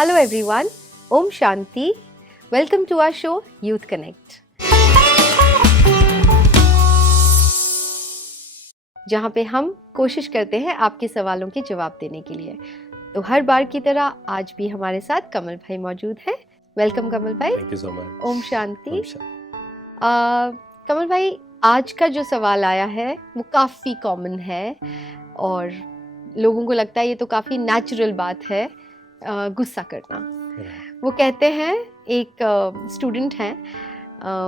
Hello everyone, Om Shanti. Welcome to our show Youth Connect. जहाँ पे हम कोशिश करते हैं आपके सवालों के जवाब देने के लिए। तो हर बार की तरह आज भी हमारे साथ कमल भाई मौजूद हैं। वेलकम कमल भाई। Thank you so much. ओम शांति। कमल भाई, आज का जो सवाल आया है वो काफ़ी कॉमन है और लोगों को लगता है ये तो काफ़ी नेचुरल बात है, गुस्सा करना। वो कहते हैं, एक स्टूडेंट हैं,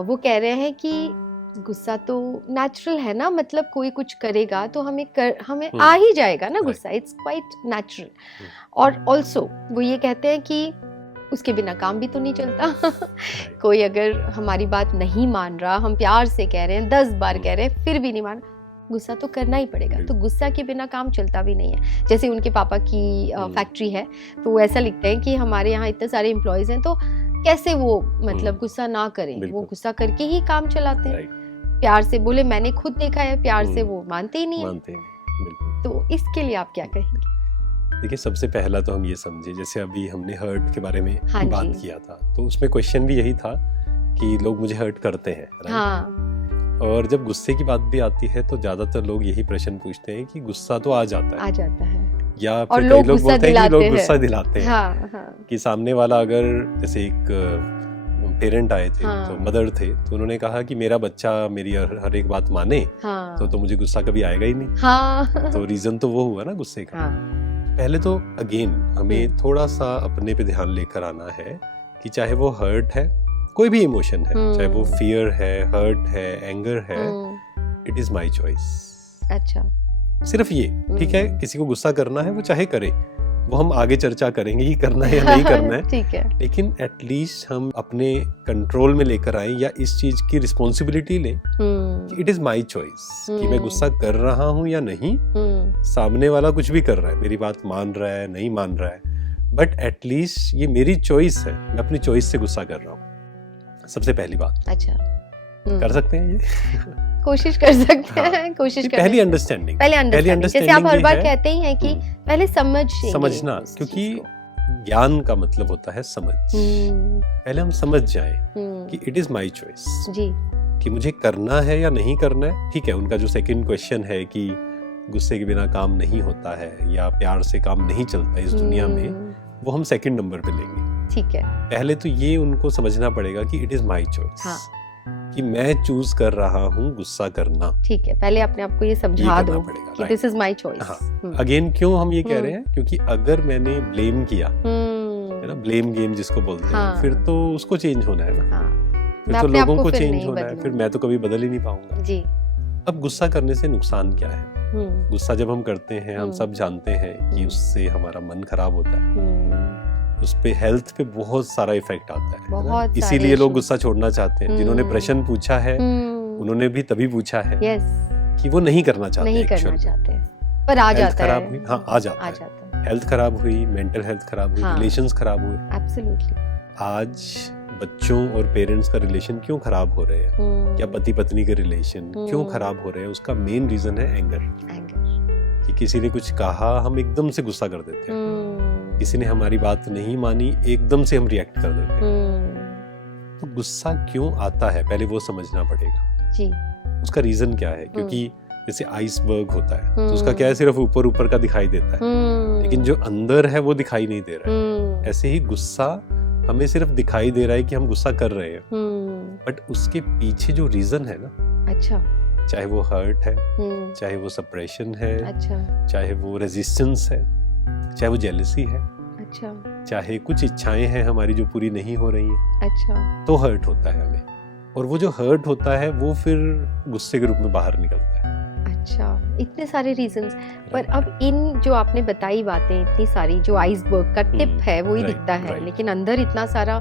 वो कह रहे हैं कि गुस्सा तो नेचुरल है ना, मतलब कोई कुछ करेगा तो हमें आ ही जाएगा ना गुस्सा, इट्स क्वाइट नेचुरल। और ऑल्सो वो ये कहते हैं कि उसके बिना काम भी तो नहीं चलता। कोई अगर हमारी बात नहीं मान रहा, हम प्यार से कह रहे हैं, 10 बार कह रहे हैं, फिर भी नहीं मान रहा, गुस्सा तो करना ही पड़ेगा। तो गुस्सा के बिना काम चलता भी नहीं है। जैसे उनके पापा की फैक्ट्री है, तो वो ऐसा लिखते हैं कि हमारे यहाँ इतने सारे एम्प्लॉयज हैं, तो कैसे वो मतलब गुस्सा ना करें, वो गुस्सा करके ही काम चलाते हैं। प्यार से बोले, मैंने खुद देखा है, प्यार से वो मानते ही नहीं है। तो इसके लिए आप क्या कहेंगे? देखिए, सबसे पहला तो हम ये समझे, जैसे अभी हमने हर्ट के बारे में बात किया था, तो उसमें क्वेश्चन भी यही था कि लोग मुझे हर्ट करते हैं, हाँ। और जब गुस्से की बात भी आती है तो ज्यादातर लोग यही प्रश्न पूछते हैं कि गुस्सा तो आ जाता है या फिर कई लोग बोलते हैं कि लोग गुस्सा दिलाते हैं। हाँ, हाँ। कि सामने वाला, अगर जैसे एक पेरेंट आए थे, तो मदर थे, तो उन्होंने कहा कि मेरा बच्चा मेरी हर एक बात माने, तो मुझे गुस्सा कभी आएगा ही नहीं। तो रीजन तो वो हुआ ना गुस्से का। पहले तो अगेन हमें थोड़ा सा अपने पे ध्यान लेकर आना है कि चाहे वो हर्ट है, कोई भी इमोशन है, चाहे वो फियर है, हर्ट है, एंगर है, इट इज माई चॉइस। अच्छा, सिर्फ ये ठीक है। किसी को गुस्सा करना है, वो चाहे करे, वो हम आगे चर्चा करेंगे कि करना है या नहीं करना है। ठीक है। लेकिन एटलीस्ट हम अपने कंट्रोल में लेकर आए या इस चीज की रिस्पॉन्सिबिलिटी लें कि इट इज माई चॉइस, कि मैं गुस्सा कर रहा हूँ या नहीं। सामने वाला कुछ भी कर रहा है, मेरी बात मान रहा है, नहीं मान रहा है, बट एटलीस्ट ये मेरी चॉइस है, मैं अपनी चॉइस से गुस्सा कर रहा हूँ। सबसे पहली बात। अच्छा, कर सकते हैं ये? कोशिश कर सकते हैं, कोशिश कर। पहले अंडरस्टैंडिंग, जैसे आप हर बार कहते ही हैं कि पहले समझना, क्योंकि ज्ञान का मतलब होता है समझ। पहले हम समझ जाएं कि इट इज माय चॉइस, कि मुझे करना है या नहीं करना है। ठीक है, उनका जो सेकंड क्वेश्चन है कि गुस्से के बिना काम नहीं होता है या प्यार से काम नहीं चलता इस दुनिया में, वो हम सेकंड नंबर पे लेंगे। ठीक है, पहले तो ये उनको समझना पड़ेगा कि इट इज माय चॉइस, कि मैं चूज कर रहा हूँ गुस्सा करना। ठीक है, पहले अपने आप को ये समझा दो कि this is my choice. Again क्यों हम ये कह रहे हैं? क्योंकि अगर मैंने ब्लेम किया है ना, ब्लेम गेम जिसको बोलते हैं, फिर तो उसको चेंज होना है ना, फिर तो लोगों को चेंज होना है, फिर मैं तो कभी बदल ही नहीं पाऊंगा जी। अब गुस्सा करने से नुकसान क्या है? गुस्सा जब हम करते हैं, हम सब जानते हैं कि उससे हमारा मन खराब होता है, उस पे हेल्थ पे बहुत सारा इफेक्ट आता है, इसीलिए लोग गुस्सा छोड़ना चाहते हैं। जिन्होंने प्रश्न पूछा है उन्होंने भी तभी पूछा है कि वो नहीं करना चाहते, पर आ जाता खराब हुई, हाँ आ जाता है। हेल्थ खराब हुई, मेंटल हेल्थ खराब हुई, रिलेशंस खराब हुए। एब्सोल्युटली। आज बच्चों और पेरेंट्स का रिलेशन क्यों खराब हो रहे हैं, या पति पत्नी के रिलेशन क्यों खराब हो रहे हैं? उसका मेन रीजन है एंगर। कि किसी ने कुछ कहा, हम एकदम से गुस्सा कर देते हैं। किसी ने हमारी बात नहीं मानी, एकदम से हम रिएक्ट कर देते हैं। तो गुस्सा क्यों आता है, पहले वो समझना पड़ेगा जी। उसका रीजन क्या है? क्योंकि जैसे आइसबर्ग होता है, तो उसका क्या है, सिर्फ ऊपर ऊपर का दिखाई देता है, लेकिन जो अंदर है वो दिखाई नहीं दे रहा है। ऐसे ही गुस्सा हमें सिर्फ दिखाई दे रहा है कि हम गुस्सा कर रहे हैं, बट उसके पीछे जो रीजन है ना, अच्छा, चाहे वो हर्ट है, चाहे वो सप्रेशन है, अच्छा, चाहे वो रेजिस्टेंस है, चाहे वो जेलसी है, अच्छा, चाहे कुछ इच्छाएं हैं हमारी जो पूरी नहीं हो रही है, अच्छा, तो हर्ट होता है हमें। और वो जो हर्ट होता है वो फिर गुस्से के रूप में बाहर निकलता है। अच्छा, इतने सारे रीजंस। पर अब इन जो आपने बताई बातें, इतनी सारी, जो आइसबर्ग का टिप है वो ही दिखता है, लेकिन अंदर इतना सारा,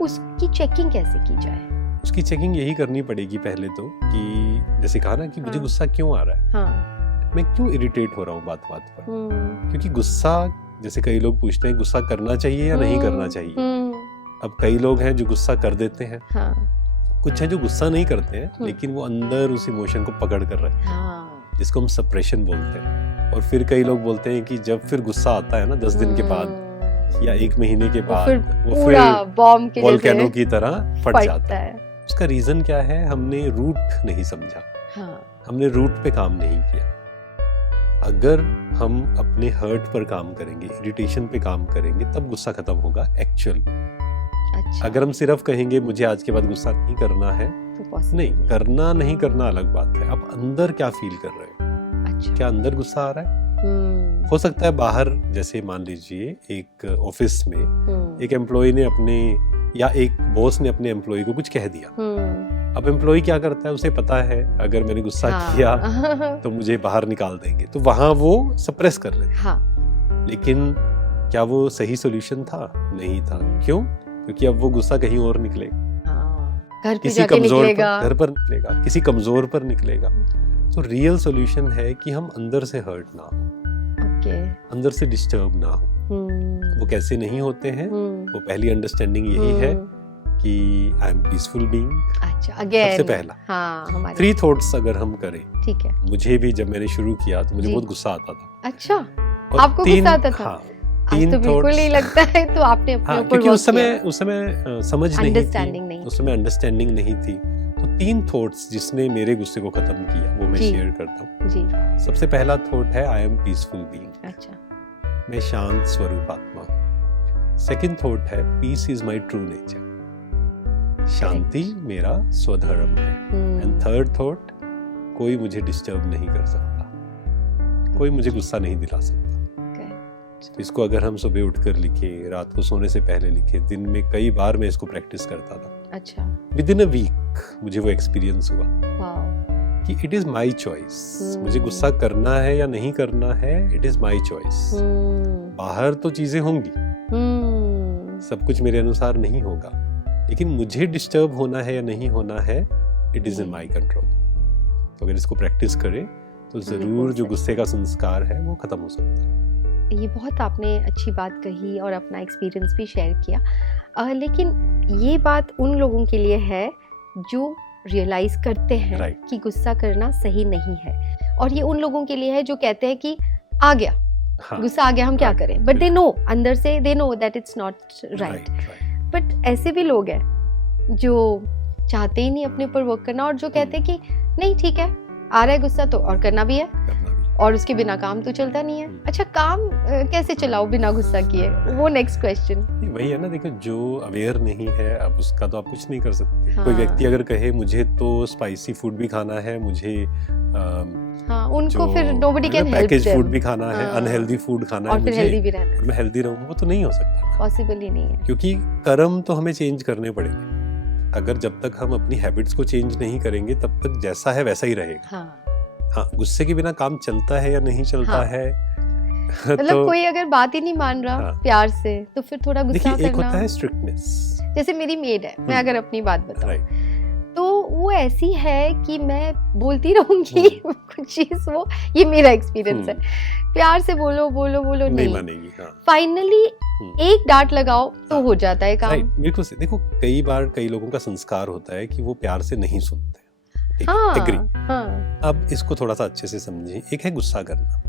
उसकी चेकिंग कैसे की जाए? उसकी चेकिंग यही करनी पड़ेगी पहले तो, कि जैसे कहा ना कि मुझे गुस्सा क्यों आ रहा है, मैं क्यों इरिटेट हो रहा हूँ बात बात पर। क्योंकि गुस्सा, जैसे कई लोग पूछते हैं गुस्सा करना चाहिए या नहीं करना चाहिए। अब कई लोग हैं जो गुस्सा कर देते हैं, कुछ है जो गुस्सा नहीं करते हैं, लेकिन वो अंदर उस इमोशन को पकड़ कर रखते हैं, जिसको हम सप्रेशन बोलते हैं। और फिर कई लोग बोलते हैं कि जब फिर गुस्सा आता है ना 10 दिन के बाद, या 1 महीने के बाद वो पूरा बॉम्ब के वोल्केनो की तरह फट जाता है। उसका रीजन क्या है? हमने रूट नहीं समझा। हाँ। हमने रूट पे काम नहीं किया। अगर हम अपने हर्ट पर काम करेंगे, इरिटेशन पे काम करेंगे, तब गुस्सा खत्म होगा एक्चुअल में। अच्छा। अगर हम सिर्फ कहेंगे मुझे आज के बाद गुस्सा नहीं करना है, तो नहीं करना, नहीं करना अलग बात है। आप अंदर क्या फील कर रहे हो? अच्छा। क्या अंदर गुस्सा आ रहा है? हो सकता है बाहर, जैसे मान लीजिए एक ऑफिस में एक एम्प्लॉय ने अपने, या एक बॉस ने अपने एम्प्लॉय को कुछ कह दिया। अब एम्प्लॉय क्या करता है? उसे पता है अगर मैंने गुस्सा किया तो मुझे बाहर निकाल देंगे, तो वहां वो सप्रेस कर लेता। हाँ। लेकिन क्या वो सही सॉल्यूशन था? नहीं था। क्यों? क्योंकि अब वो गुस्सा कहीं और निकलेगा। घर किसी कमजोर पर, घर पर निकलेगा, किसी कमजोर पर निकलेगा। तो रियल सॉल्यूशन है कि हम अंदर से हर्ट ना हो, अंदर से डिस्टर्ब ना हो। वो कैसे नहीं होते हैं? वो पहली अंडरस्टैंडिंग यही है कि आई एम पीसफुल बीइंग। अच्छा, अगेन सबसे पहला। हाँ, 3 थॉट्स अगर हम करें। ठीक है। मुझे भी जब मैंने शुरू किया तो मुझे बहुत गुस्सा आता था। अच्छा, आपको गुस्सा आता था? हाँ, आज तो बिल्कुल नहीं लगता है। तो आपने अपने ऊपर क्योंकि उस समय समझ नहीं थी, उस समय अंडरस्टैंडिंग नहीं थी। तो 3 थॉट्स जिसने मेरे गुस्से को खत्म किया वो मैं शेयर करता हूँ जी। सबसे पहला थॉट है आई एम पीसफुल बीइंग। अच्छा, मैं शांत स्वरूप आत्मा हूँ। सेकंड थॉट है peace is my true nature, शांति मेरा स्वधर्म है। एंड थर्ड थॉट, कोई मुझे डिस्टर्ब नहीं कर सकता, कोई मुझे गुस्सा नहीं दिला सकता। इसको अगर हम सुबह उठकर लिखे, रात को सोने से पहले लिखे, दिन में कई बार मैं इसको प्रैक्टिस करता था। अच्छा, विद इन अ वीक मुझे वो एक्सपीरियंस हुआ कि इट इज माई चॉइस। मुझे गुस्सा करना है या नहीं करना है, इट इज माई चॉइस। बाहर तो चीजें होंगी, सब कुछ मेरे अनुसार नहीं होगा, लेकिन मुझे डिस्टर्ब होना है या नहीं होना है, it is in my control. तो अगर इसको प्रैक्टिस करें तो जरूर जो गुस्से का संस्कार है वो खत्म हो सकता है। ये बहुत आपने अच्छी बात कही और अपना एक्सपीरियंस भी शेयर किया। लेकिन ये बात उन लोगों के लिए है जो रियलाइज करते हैं कि गुस्सा करना सही नहीं है, और ये उन लोगों के लिए है जो कहते हैं कि आ गया, गुस्सा आ गया, हम क्या करें, बट दे नो, अंदर से they know that it's not right. But ऐसे भी लोग हैं जो चाहते ही नहीं अपने ऊपर वर्क करना, और जो कहते हैं कि नहीं ठीक है, आ रहा है गुस्सा तो और करना भी है, और उसके बिना काम तो चलता नहीं है। अच्छा, काम कैसे चलाओ बिना गुस्सा किए, वो नेक्स्ट क्वेश्चन। वही है ना, देखो जो अवेयर नहीं है अब उसका तो आप कुछ नहीं कर सकते। हाँ। कोई व्यक्ति अगर कहे मुझे तो स्पाइसी फूड भी खाना है, मुझे उनको फिर nobody can help package them। Food भी खाना है, अनहेल्दी फूड खाना है, मुझे हेल्दी भी रहना है, मैं हेल्दी रहूं, वो तो नहीं हो सकता, पॉसिबल ही नहीं है। क्योंकि कर्म तो हमें चेंज करने पड़ेंगे। अगर जब तक हम अपनी हैबिट्स को चेंज नहीं करेंगे तब तक जैसा है वैसा ही रहेगा। हाँ, गुस्से के बिना काम चलता है या नहीं चलता है, मतलब तो, कोई अगर बात ही नहीं मान रहा प्यार से, तो फिर थोड़ा गुस्सा करना। एक होता है स्ट्रिक्टनेस। जैसे मेरी मेड है, मैं अगर अपनी बात बताऊं तो वो ऐसी है कि मैं बोलती रहूंगी कुछ चीज, वो ये मेरा एक्सपीरियंस है, प्यार से बोलो बोलो बोलो नहीं मानेगी। फाइनली एक डांट लगाओ तो हो जाता है काम। बिल्कुल से। देखो कई बार कई लोगों का संस्कार होता है कि वो प्यार से नहीं सुनते। अब इसको थोड़ा सा अच्छे से समझें। एक है गुस्सा करना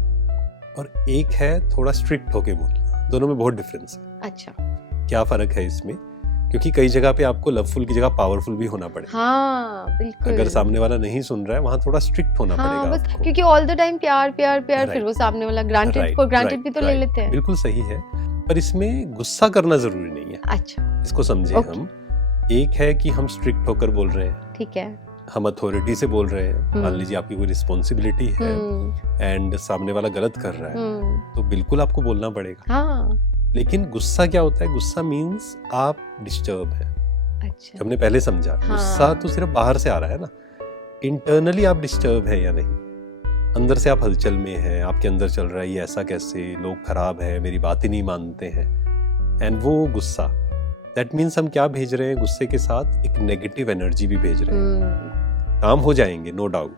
और एक है थोड़ा स्ट्रिक्ट होके बोलना, दोनों में बहुत डिफरेंस है। अच्छा, क्या फर्क है इसमें? क्योंकि कई जगह पे आपको लवफुल की जगह पावरफुल भी होना पड़ेगा। हाँ, बिल्कुल। अगर सामने वाला नहीं सुन रहा है वहाँ थोड़ा स्ट्रिक्ट होना पड़ेगा आपको। क्योंकि ऑल द टाइम प्यार प्यार प्यार, फिर वो सामने वाला ग्रांटेड फॉर ग्रांटेड भी तो ले लेते हैं। बिल्कुल सही है, पर इसमें गुस्सा करना जरूरी नहीं है। अच्छा, इसको समझे हम। एक है कि हम स्ट्रिक्ट होकर बोल रहे हैं, ठीक है, हम अथॉरिटी से बोल रहे हैं, मान लीजिए आपकी कोई रिस्पॉन्सिबिलिटी है एंड सामने वाला गलत कर रहा है तो बिल्कुल आपको बोलना पड़ेगा। हाँ। लेकिन गुस्सा क्या होता है? गुस्सा मीन्स आप डिस्टर्ब है। अच्छा, हमने पहले समझा। हाँ। गुस्सा तो सिर्फ बाहर से आ रहा है ना, इंटरनली आप डिस्टर्ब है या नहीं, अंदर से आप हलचल में है, आपके अंदर चल रहा है ये ऐसा कैसे, लोग खराब है, मेरी बात ही नहीं मानते हैं, एंड वो गुस्सा, दैट मीन्स हम क्या भेज रहे हैं? गुस्से के साथ एक नेगेटिव एनर्जी भी भेज रहे हैं। काम हो जाएंगे नो डाउट,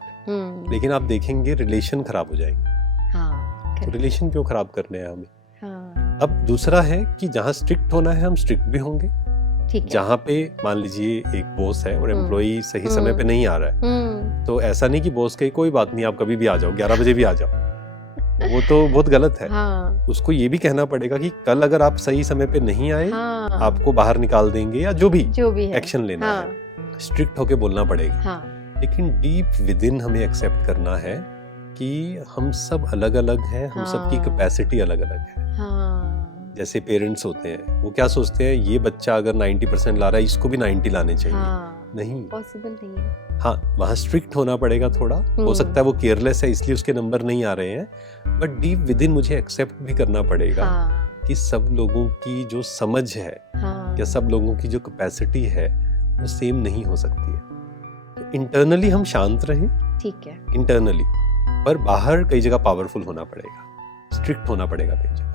लेकिन आप देखेंगे रिलेशन खराब हो जाएंगे। हाँ, तो रिलेशन क्यों खराब करने हैं हमें? हाँ। अब दूसरा है कि जहाँ स्ट्रिक्ट होना है हम स्ट्रिक्ट भी होंगे। जहाँ पे मान लीजिए एक बॉस है और एम्प्लॉई सही समय पे नहीं आ रहा है, तो ऐसा नहीं कि बॉस कहे कोई बात नहीं आप कभी भी आ जाओ, 11 बजे भी आ जाओ, वो तो बहुत गलत है। हाँ, उसको ये भी कहना पड़ेगा कि कल अगर आप सही समय पे नहीं आए, हाँ, आपको बाहर निकाल देंगे या जो भी है एक्शन लेना हाँ, है, स्ट्रिक्ट होके बोलना पड़ेगा। हाँ, लेकिन डीप विद इन हमें एक्सेप्ट करना है कि हम सब अलग अलग हैं, हम सबकी हाँ, कैपेसिटी अलग अलग है। हाँ, जैसे पेरेंट्स होते हैं, वो क्या सोचते हैं, ये बच्चा अगर 90% ला रहा है, इसको भी 90 लाने चाहिए। हाँ, नहीं, पॉसिबल नहीं है। हाँ वहाँ स्ट्रिक्ट होना पड़ेगा थोड़ा। हो सकता है वो केयरलेस है इसलिए उसके नंबर नहीं आ रहे हैं, बट डीप विद इन मुझे एक्सेप्ट भी करना पड़ेगा हाँ, कि सब लोगों की जो समझ है हाँ, या सब लोगों की जो कैपेसिटी है वो सेम नहीं हो सकती है। तो इंटरनली हम शांत रहें, ठीक है। इंटरनली, पर बाहर कई जगह पावरफुल होना पड़ेगा, स्ट्रिक्ट होना पड़ेगा कई जगह।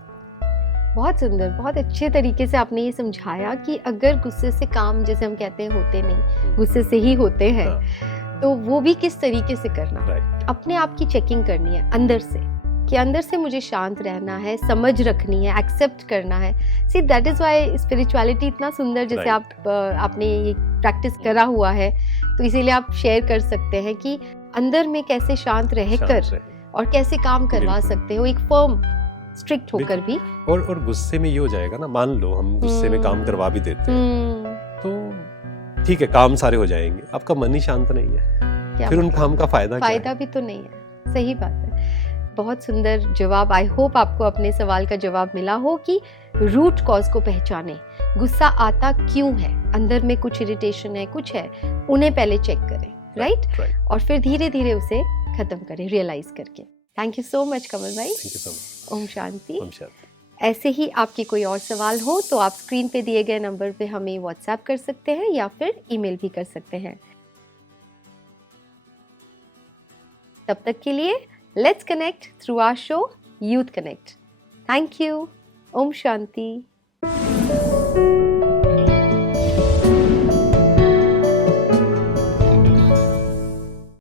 बहुत सुंदर, बहुत अच्छे तरीके से आपने ये समझाया कि अगर गुस्से से काम, जैसे हम कहते हैं, होते नहीं, गुस्से से ही होते हैं, हाँ, तो वो भी किस तरीके से करना, राइट, अपने आप की चेकिंग करनी है अंदर से, कि अंदर से मुझे शांत रहना है, समझ रखनी है, एक्सेप्ट करना है। See that is why spirituality इतना सुंदर, जैसे Right. आपने ये प्रैक्टिस करा हुआ है, तो इसीलिए आप शेयर कर सकते हैं कि अंदर में कैसे शांत रहकर शांत रहे। और कैसे काम करवा बिल्कुल। सकते हो, एक फर्म स्ट्रिक्ट होकर भी। और गुस्से में ये हो जाएगा ना, मान लो हम गुस्से में काम करवा भी देते हैं, तो ठीक है काम सारे हो जाएंगे, आपका मन ही शांत नहीं है, क्या फिर उन मतलब? काम का फायदा भी तो नहीं है। सही बात है। बहुत सुंदर जवाब। आई होप आपको अपने सवाल का जवाब मिला हो कि रूट कॉज को पहचाने, गुस्सा आता क्यों है, अंदर में कुछ इरिटेशन है, कुछ है, उन्हें पहले चेक करें, राइट, और फिर धीरे धीरे उसे खत्म करें रियलाइज करके। Thank you so much Kamal भाई। Thank you so much. ओम शांति। ओम शांति। ऐसे ही आपके कोई और सवाल हो तो आप स्क्रीन पे दिए गए नंबर पे हमें व्हाट्सएप कर सकते हैं या फिर ईमेल भी कर सकते हैं। तब तक के लिए let's connect through our show youth connect. Thank you. ओम शांति।